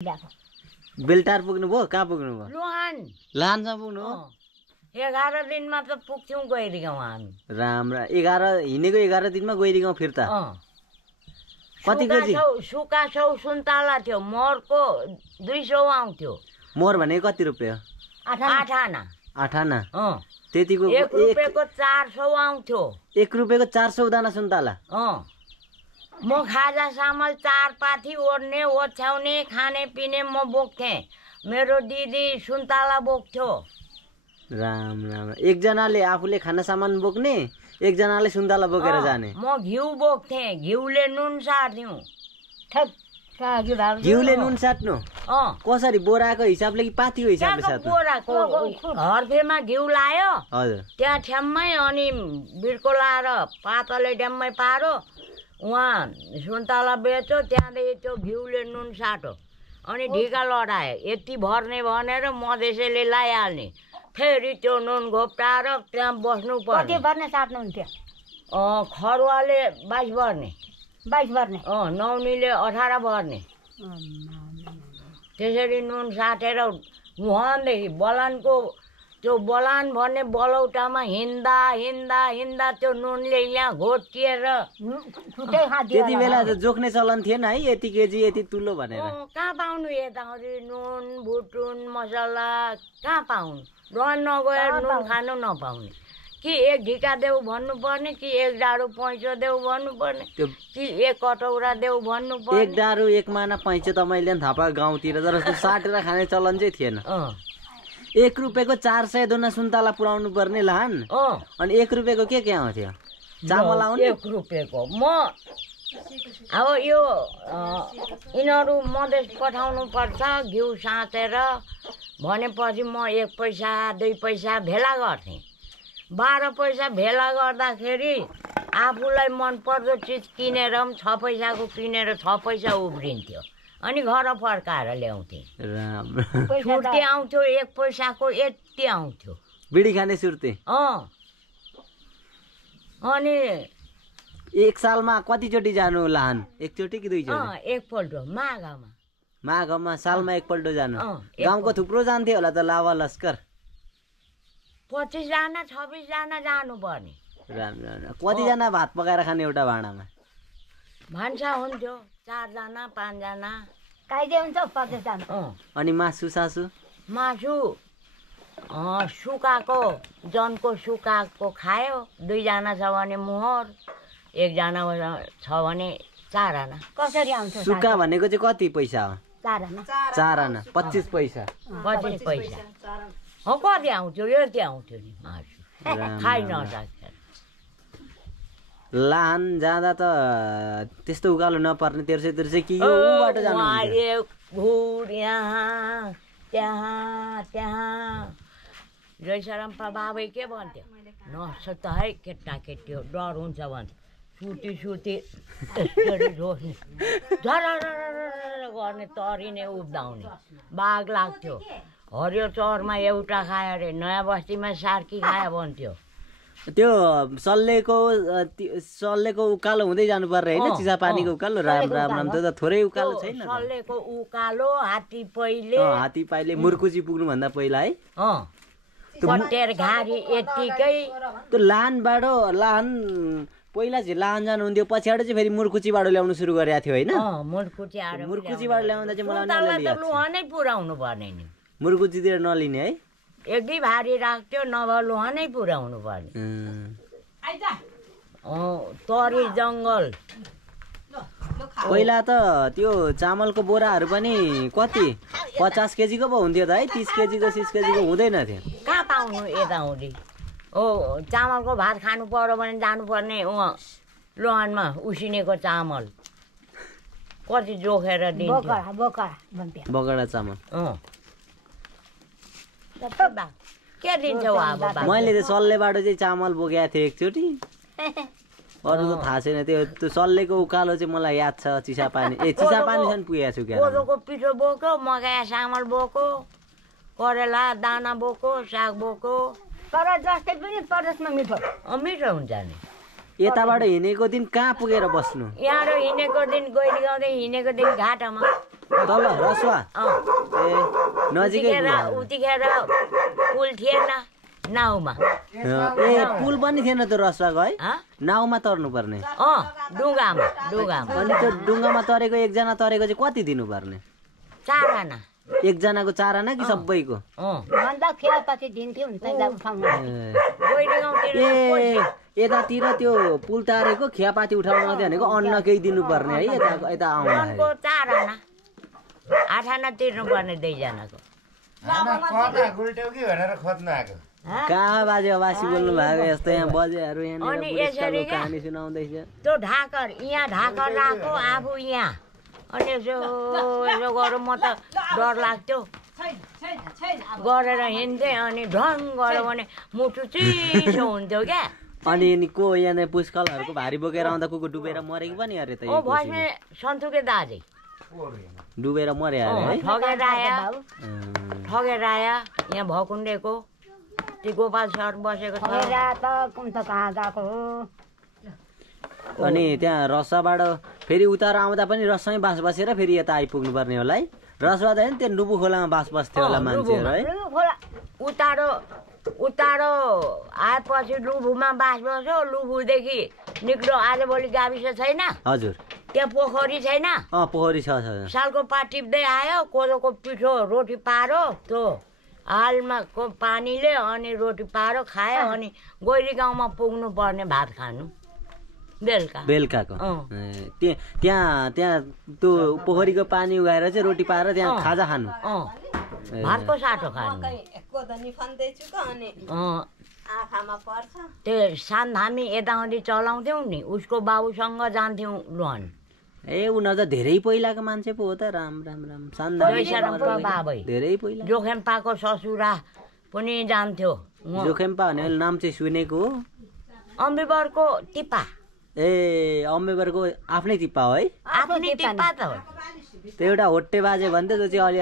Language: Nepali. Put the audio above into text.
बेलटार पुग्नु भयो कहाँ पुग्नु भयो लाहानसम्म पुग्नु हो 11 दिनमा त पुग्थ्यौं गइरिगाउँ हामी राम 11 हिँडेको 11 दिनमा गइरिगाउँ फिर्ता कति केजी सुका सौ सुन्तला थियो मोरको 200 आउँथ्यो मोर भने कति रुपैयाँ 8 आना 8 आना त्यतिको 1 रुपैयाँको 400 आउँथ्यो 1 रुपैयाँको 400 दाना सुन्तला म खाजा सामल 4 पाथी ओर्ने ओछ्याउने खाने पिने म बोक्थे मेरो दिदी सुन्तला बोक्थ्यो राम राम एकजनाले आफूले खाना सामान बोक्ने एकजनाले सुन्तला बोकेर जाने म घिउ बोक्थे घिउले नुन साट्थ्यौ घिउले नुन साट्नु कसरी बोराको हिसाबले कि पाथीको हिसाबले साट्नु बोराको हर्फेमा घिउ लायो हजुर त्यहाँ ठ्याम्मै अनि बिर्को लाएर पातले ड्याम्मै पारो उहाँ सुन्तला बेच्यो त्यहाँदेखि त्यो घिउले नुन साटो अनि ढिका लडायो यति भर्ने भनेर मधेसीले लाइहाल्ने फेरि त्यो नुन घोप्टाएर त्यहाँ बस्नु पर्ने भर्ने साट्नुहुन्थ्यो खरुवाले 22 भर्ने 22 भर्ने नौनीले 18 भर्ने त्यसरी नुन साटेर वहाँदेखि बलानको त्यो बलान भन्ने बलौटामा हिँड्दा हिँड्दा हिँड्दा त्यो नुनले यहाँ घोटिएर त्यति बेला त जोख्ने चलन थिएन है यति केजी यति तुलो भनेर कहाँ पाउनु यताउति नुन भुटुन मसला कहाँ पाउनु रन नगएर नुन खानु नपाउने कि 1 ढिका देऊ भन्नुपर्ने कि 1 डाडु पैँचो देऊ भन्नुपर्ने कि 1 कटौरा देऊ भन्नुपर्ने 1 डाडु 1 माना पैँचो त मैले नि थाहा पाएँ गाउँतिर तर साटेर खाने चलन चाहिँ थिएन 1 रुपैयाँको 400 दोना सुन्तला पुर्याउनु पर्ने लाहान अनि 1 रुपैयाँको के आउँथ्यो चामल आउने 1 रुपैयाँको म अब यो यिनीहरू मधेस पठाउनु पर्छ घिउ साँचेर भनेपछि म 1 पैसा 2 पैसा भेला गर्थेँ 12 पैसा भेला गर्दाखेरि आफूलाई मनपर्दो चिज किनेर 6 पैसाको किनेर 6 पैसा उब्रिन्थ्यो अनि घर फर्काएर ल्याउँथे सुर्ती आउँथ्यो 1 पैसाको यति आउँथ्यो बिडी खाने सुर्ती अनि 1 सालमा कतिचोटि जानु लाहान एकचोटि कि दुईचोटि एकपल्ट माघमा सालमा एकपल्ट जानु गाउँको थुप्रो जान्थे होला त लावा लस्कर 25 जना 26 जना जानु पर्ने राम कतिजना भात पकाएर खाने एउटा भाँडामा भान्सा हुन्थ्यो 4 जना 5 जना काइदे हुन्छ 50 जना अनि मासु सुकाको जनको सुकाको खायो 2 जना छ भने मोहर 1 जना छ भने 4 आना कसरी आउँछ सुका भनेको चाहिँ कति पैसा हो 4 आना 25 पैसा 25 पैसा कति आउँथ्यो यति आउँथ्यो नि मासु खाइ नसक्थ्यो लाहान जाँदा त त्यस्तो उकालो नपर्ने तेर्से कि यो ऊबाट जानु यहाँ त्यहाँ त्यहाँ जयसरामपा बाबै के भन्थ्यो नसत है केटाकेटी हो डर हुन्छ भन्थ्यो सुती रोज्ने गर्ने तरिने उब्दाउने बाघ लाग्थ्यो हरियो चौरमा एउटा खायो अरे नयाँ बस्तीमा सार्की खायो भन्थ्यो त्यो सल्लेको उकालो हुँदै जानु पर्ने होइन चिसापानीको उकालो राम त्यो त थोरै उकालो छैन सल्लेको उकालो हात्ती पाइले मुर्कुची पुग्नु भन्दा पहिला है कटेर घारी यतिकै त्यो लाहानबाट लाहान पहिला चाहिँ लाहान जानुहुन्थ्यो पछाडि चाहिँ फेरि मुर्कुचीबाट ल्याउनु सुरु गरेको थियो होइन मुर्कुचीबाट ल्याउँदा चाहिँ मलाई नै पुऱ्याउनु पर्ने नि मुर्कुचीतिर नलिने है 1 भारी राख्थ्यो नभए लोहा नै पुऱ्याउनु पर्ने तरी जङ्गल पहिला त त्यो चामलको बोराहरू पनि कति 50 केजीको पो हुन्थ्यो त है 30 केजीको 30 केजीको हुँदैन थियो कहाँ पाउनु यताउति चामलको भात खानु पर्यो भने जानुपर्ने लोहानमा उसिनेको चामल कति जोखेर दिन्थ्यो बगडा चामल के दिन्छौ अब मैले त सल्लेबाट चाहिँ चामल बोकेको थिएँ एकचोटि अरू त थाहा छैन त्यो सल्लेको उकालो चाहिँ मलाई याद छ चिसापानीसम्म पुगेको छु क्या कोदोको पिठो बोक्यो मकै चामल बोक्यो करेला दाना बोक्यो साग बोक्यो तर जस्तै पनि परदेशमा मिठो हुन्छ नि यताबाट हिँडेको दिन कहाँ पुगेर बस्नु यहाँ हिँडेको दिन गइगाउँदै हिँडेको दिन घाटामा तल रसुवा ए नजिकै उतिखेर पुल थिएन नाउमा ए पुल पनि थिएन त्यो रसुवाको है नाउमा तर्नु पर्ने डुङ्गामा अनि त्यो डुङ्गामा तरेको एकजना तरेको चाहिँ कति दिनुपर्ने 4 आना एकजनाको 4 आना कि सबैको भन्दा खेलपछि दिन्थ्यो नि त उठाउनु ए यतातिर त्यो पुल तारेको खियापाती उठाउन भनेको अन्न केही दिनुपर्ने है यता आउँदाखेरि 4 आना 8 आना तिर्नुपर्ने 2 जनाको कहाँ बाजे बासी बोल्नु भएको यस्तो यहाँ बजेहरू यहाँ कहानी सुनाउँदैछ त्यो ढाकर यहाँ ढाकर राखो आफू यहाँ अनि यसो गरौँ म त डर लाग्थ्यो गरेर हिँड्थेँ अनि ढङ गऱ्यो भने मुटु चिसो हुन्थ्यो क्या अनि को यहाँ पुष्कलहरूको भारी बोकेर आउँदा को डुबेर मरेको पनि अरे त भस्ने सन्तुके दाजै डुबेर मरे अरे है ठगेर आया यहाँ भकुण्डेको त्यो गोपाल सर बसेको छ कहाँ गएको हो अनि त्यहाँ रसाबाट फेरि उता आउँदा पनि रसमै बास बसेर फेरि यता आइपुग्नु पर्ने होला है रसवा त त्यो लुबु खोलामा बास बस्थ्यो होला मान्छेहरू है उतारो आएपछि लुबुमा बास बस्यो लुबुदेखि निक्लो आजभोलि गाविस छैन हजुर त्यहाँ पोखरी छैन पोखरी छ सालको पात टिप्दै आयो कोदोको पिठो रोटी पारो त्यो हालमा को पानीले अनि रोटी पारो खायो अनि गोइरी गाउँमा पुग्नु पर्ने भात खानु बेलुकाको त्यहाँ त्यो पोखरीको पानी उगाएर चाहिँ रोटी पाएर त्यहाँ खाजा खानु भातको साटो खानु त्यो सान हामी यताउति चलाउँथ्यौँ नि उसको बाबुसँग जान्थ्यौँ लोन ए उनीहरू त धेरै पहिलाको मान्छे पो हो त राम धेरै पहिला जोखेम्पाको ससुरा पनि जान्थ्यो जोखेम्पा भने नाम चाहिँ सुनेको हो अम्बिबरको टिप्पा ए अम्बेबरको आफ्नै टिप्पा हो है आफ्नै टिप्पा त हो त्यो एउटा होट्टे बाजे भन्थ्यो त्यो चाहिँ अलि